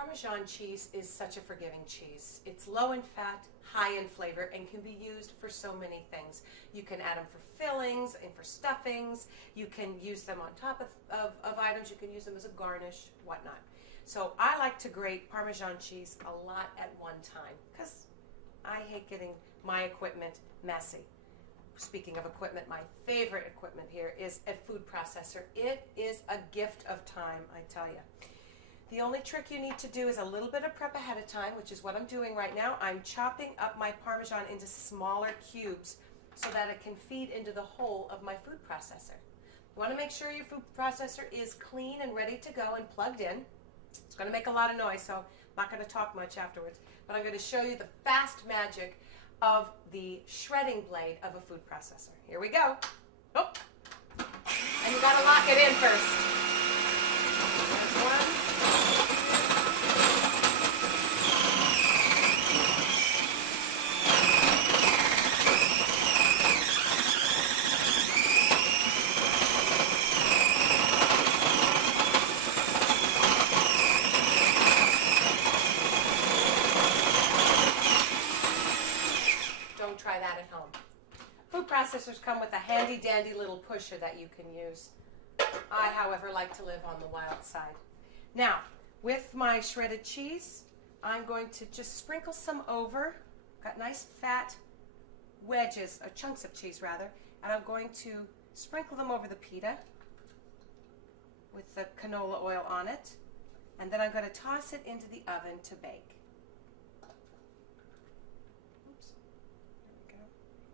Parmesan cheese is such a forgiving cheese. It's low in fat, high in flavor, and can be used for so many things. You can add them for fillings and for stuffings. You can use them on top of items. You can use them as a garnish, whatnot. So I like to grate Parmesan cheese a lot at one time because I hate getting my equipment messy. Speaking of equipment, my favorite equipment here is a food processor. It is a gift of time, I tell you. The only trick you need to do is a little bit of prep ahead of time, which is what I'm doing right now. I'm chopping up my Parmesan into smaller cubes so that it can feed into the hole of my food processor. You want to make sure your food processor is clean and ready to go and plugged in. It's going to make a lot of noise, so I'm not going to talk much afterwards. But I'm going to show you the fast magic of the shredding blade of a food processor. Here we go. Oh. And you got to lock it in first. There's one. Try that at home. Food processors come with a handy dandy little pusher that you can use. I, however, like to live on the wild side. Now, with my shredded cheese, I'm going to just sprinkle some over. Got nice fat wedges, or chunks of cheese rather, and I'm going to sprinkle them over the pita with the canola oil on it, and then I'm going to toss it into the oven to bake.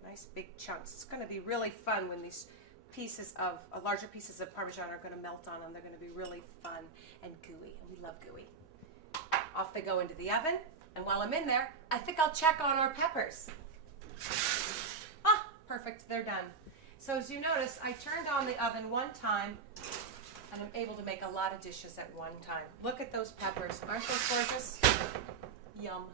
Nice big chunks. It's going to be really fun when these larger pieces of Parmesan are going to melt on them. They're going to be really fun and gooey, and we love gooey. Off they go into the oven, and while I'm in there, I think I'll check on our peppers. Ah, perfect, they're done. So as you notice, I turned on the oven one time, and I'm able to make a lot of dishes at one time. Look at those peppers. Aren't those gorgeous? Yum.